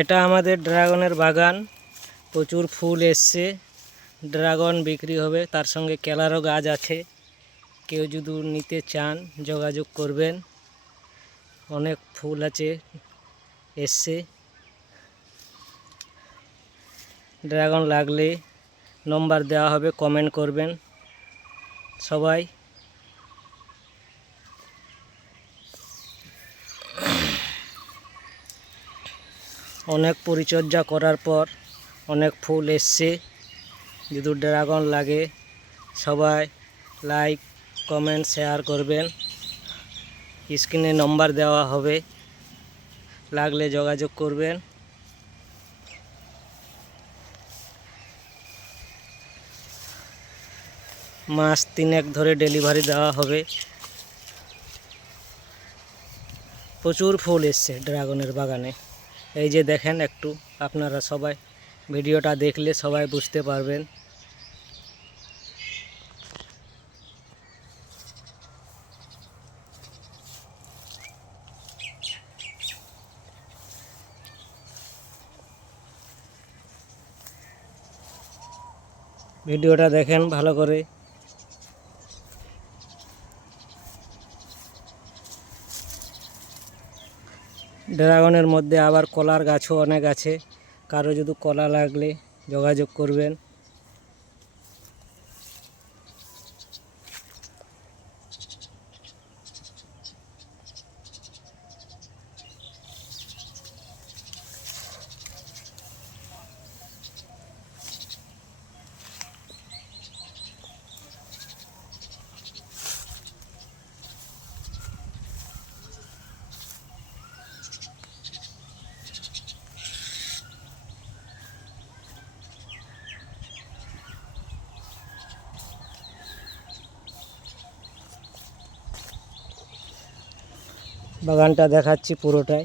এটা আমাদের ড্রাগনের বাগান, প্রচুর ফুল এসছে। ড্রাগন বিক্রি হবে, তার সঙ্গে কেলারও গাছ আছে। কেউ যদি নিতে চান যোগাযোগ করবেন। অনেক ফুল আছে এসছে। ড্রাগন লাগলে নম্বর দেওয়া হবে, কমেন্ট করবেন সবাই। অনেক পরিচর্যা করার পর অনেক ফুল এসছে। যদি ড্রাগন লাগে সবাই লাইক কমেন্ট শেয়ার করবেন। স্ক্রিনে নম্বর দেওয়া হবে, লাগলে যোগাযোগ করবেন। মাস 3 ধরে ডেলিভারি দেওয়া হবে। প্রচুর ফুল এসছে ড্রাগনের বাগানে। এই যে দেখেন, একটু আপনারা সবাই ভিডিওটা দেখলে সবাই বুঝতে পারবেন। ভিডিওটা দেখেন ভালো করে। ড্রাগনের মধ্যে আবার কলার গাছও অনেক আছে। কারো যদি কলা লাগলে যোগাযোগ করবেন। বাগানটা দেখাচ্ছি পুরোটাই।